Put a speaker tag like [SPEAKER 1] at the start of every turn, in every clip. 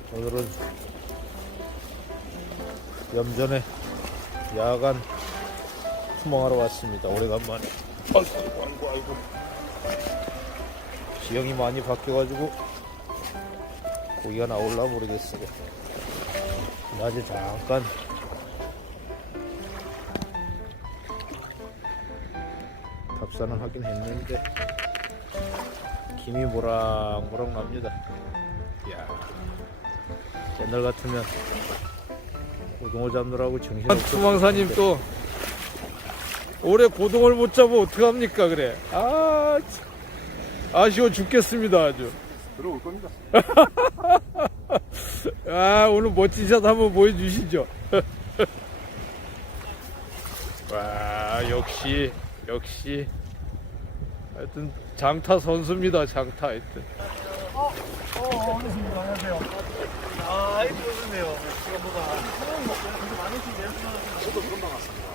[SPEAKER 1] 오늘은 염전에 야간 수멍하러 왔습니다. 오래간만에. 아이고. 지형이 많이 바뀌어가지고 고기가 나올라 모르겠어요. 낮에 잠깐 답사는 하긴 했는데 김이 모락모락 납니다. 이야, 옛날 같으면 고등어 잡느라고 정신없어. 수망사님 또 올해 고등어를 못 잡으면 어떡합니까? 그래. 아쉬워 죽겠습니다. 아주
[SPEAKER 2] 들어올 겁니다.
[SPEAKER 1] 오늘 멋진 샷 한번 보여주시죠. 와, 역시 하여튼 장타 선수입니다. 장타 하여튼.
[SPEAKER 2] 반갑습니다. 안녕하세요. 힘들었네요. 시간보다. 저도 금방 왔습니다.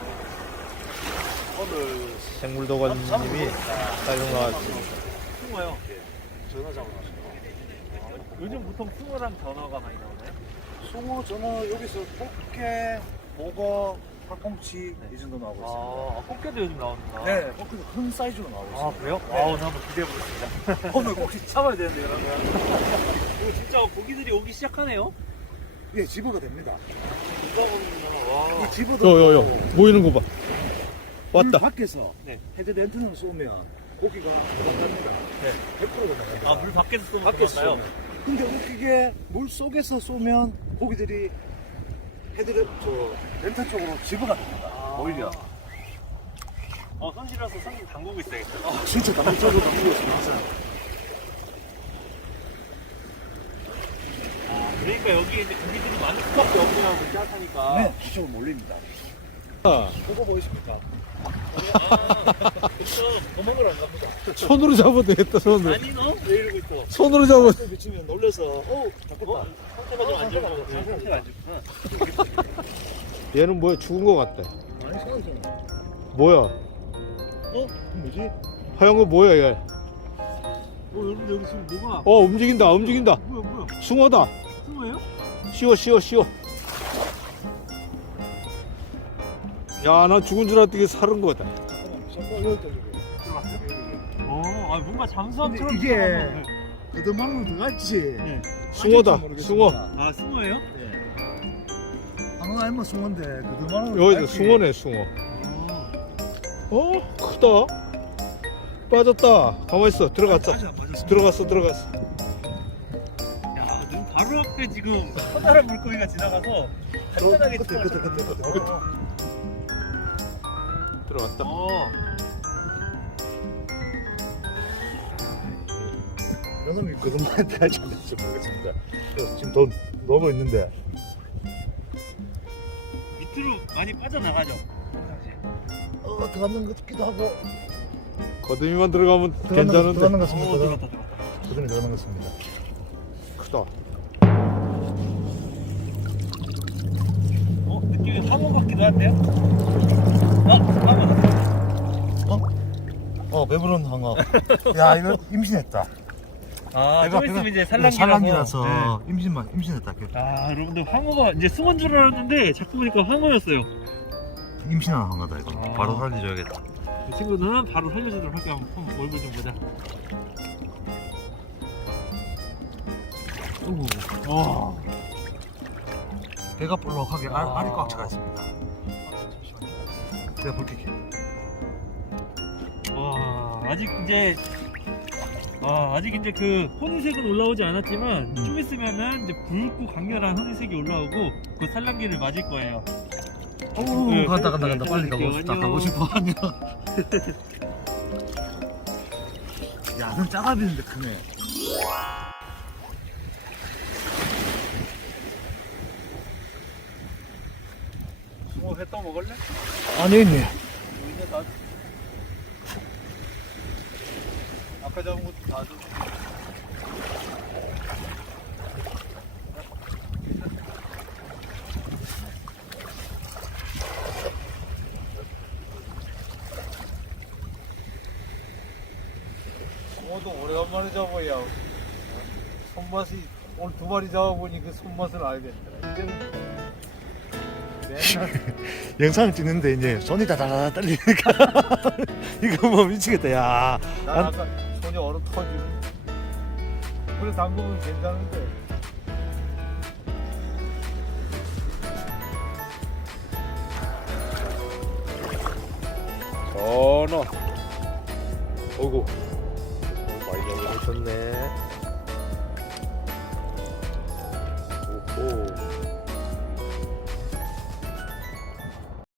[SPEAKER 2] 오늘
[SPEAKER 1] 생물도관님이 사용 나왔습니다.
[SPEAKER 3] 숭어요.
[SPEAKER 2] 전화 잡으러 왔어요.
[SPEAKER 3] 요즘 보통 숭어랑 전어가 많이 나오나요?
[SPEAKER 2] 숭어, 전어 여기서 꽃게, 보거, 팔꿈치 이 정도 나오고 있습니다.
[SPEAKER 3] 꽃게도 요즘 나오는구나.
[SPEAKER 2] 네, 꽃게도 큰 사이즈로 나오고 있습니다.
[SPEAKER 3] 그래요?
[SPEAKER 2] 네.
[SPEAKER 3] 오늘 한번 기대해보겠습니다.
[SPEAKER 2] 오늘 꼭지 잡아야 되는데 그러면
[SPEAKER 3] 이거 진짜 고기들이 오기 시작하네요?
[SPEAKER 2] 예, 집어가 됩니다.
[SPEAKER 3] 와.
[SPEAKER 2] 이 집어도
[SPEAKER 1] 보이는 거 봐.
[SPEAKER 2] 물
[SPEAKER 1] 왔다.
[SPEAKER 2] 밖에서
[SPEAKER 3] 네.
[SPEAKER 2] 헤드랜턴을 쏘면 고기가 도망갑니다. 네, 100%가 나갑니다.
[SPEAKER 3] 물 밖에서 쏘면
[SPEAKER 2] 밖에서
[SPEAKER 3] 도망가요?
[SPEAKER 2] 쏘면. 근데 웃기게 물 속에서 쏘면 고기들이 랜턴 쪽으로 집어갑니다. 오히려.
[SPEAKER 3] 손실라서 손님 담그고 있어야겠다.
[SPEAKER 2] 진짜 저도 담그고 있습니다.
[SPEAKER 3] 그러니까 여기에 이제 고기들이 많을 수밖에 없네요. 그렇게 하니까.
[SPEAKER 2] 네, 이쪽으로 몰립니다. 그거 보이십니까?
[SPEAKER 3] 그쵸. 도망을 안 갑니다.
[SPEAKER 1] 손으로 잡아도 되겠다. 손으로.
[SPEAKER 3] 아니, 너? 왜 이러고 있어?
[SPEAKER 1] 손으로 잡아.
[SPEAKER 2] 또 비치면 놀래서 잡혔다.
[SPEAKER 3] 상태가 좀 안 좋구나. 상태가 안 좋구나.
[SPEAKER 1] 얘는 뭐야? 죽은 거 같다.
[SPEAKER 2] 많이 생각했잖아.
[SPEAKER 1] 뭐야?
[SPEAKER 2] 뭐지?
[SPEAKER 1] 하얀 거 뭐야 얘?
[SPEAKER 3] 여러분들 여기 지금 뭐가?
[SPEAKER 1] 움직인다.
[SPEAKER 3] 뭐야?
[SPEAKER 1] 숭어다.
[SPEAKER 3] 숭어예요?
[SPEAKER 1] 쉬어. 야, 나 죽은 줄 알았더니 살은 거다.
[SPEAKER 2] 잠깐만, 여기
[SPEAKER 3] 뭔가 잠수함처럼.
[SPEAKER 2] 근데 이게 그드망로 들어갈지.
[SPEAKER 3] 네.
[SPEAKER 1] 숭어다. 숭어.
[SPEAKER 3] 숭어예요?
[SPEAKER 2] 방금 알면 숭어인데 그드망로
[SPEAKER 1] 여기다 숭어네, 숭어. 크다. 빠졌다. 가만 있어. 들어갔다. 들어갔어.
[SPEAKER 3] 야, 눈 바로 앞에 지금 커다란 물고기가 지나가서 간단하게
[SPEAKER 2] 그때
[SPEAKER 1] 들어갔다.
[SPEAKER 2] 여놈이 그드망한테 할지 안 할지 모르겠습니다. 지금 돈 넣고 있는데
[SPEAKER 3] 밑으로 많이 빠져나가죠.
[SPEAKER 2] 들어가는 것 같기도 하고
[SPEAKER 1] 거듭이만 들어가면 괜찮은데.
[SPEAKER 2] 들어가는 것 같습니다.
[SPEAKER 3] 들어갔다.
[SPEAKER 2] 그드망 들어가는 것 같습니다.
[SPEAKER 1] 크다.
[SPEAKER 3] 느낌이 상어 같기도 한데요? 상어다.
[SPEAKER 2] 배부른 항어. 야, 이거 임신했다.
[SPEAKER 3] 좀 있으면 이제 산란기라서.
[SPEAKER 2] 임신했다.
[SPEAKER 3] 여러분들 황어가 이제 숭어인 줄 알았는데 자꾸 보니까 황어였어요.
[SPEAKER 2] 임신한 항어다 이거.
[SPEAKER 3] 아.
[SPEAKER 2] 바로 살려줘야겠다.
[SPEAKER 3] 이 친구는 바로 살려주도록 할게요. 한번 얼굴 좀 보자. 와.
[SPEAKER 2] 배가 볼록하게
[SPEAKER 3] 아.
[SPEAKER 2] 알이 꽉 차가 있습니다. 내가 볼게.
[SPEAKER 3] 와, 아직 이제 그 혼인색은 올라오지 않았지만 좀 있으면은 이제 붉고 강렬한 혼인색이 올라오고 그 산란기를 맞을 거예요.
[SPEAKER 2] 간다. 빨리
[SPEAKER 3] 안녕.
[SPEAKER 2] 가고 싶어. 안녕. 야, 넌 짜가비는데 크네.
[SPEAKER 3] 숭어 회 떠 먹을래?
[SPEAKER 2] 아니, 있네.
[SPEAKER 3] 있네 다. 아까 잡은 것도 다 줘.
[SPEAKER 1] 숭어도 오래간만에 잡아야 손맛이
[SPEAKER 2] 오늘 2마리 잡아보니 그 손맛을 알겠더라. 이제는 맨날
[SPEAKER 4] 영상을 찍는데 이제 손이 다다다 떨리니까 이거 뭐 미치겠다. 야,
[SPEAKER 2] 난 아까 손이 얼어 터지는. 그래 담그면 괜찮은데.
[SPEAKER 1] 전어. 어이구. 많이 잡으셨네.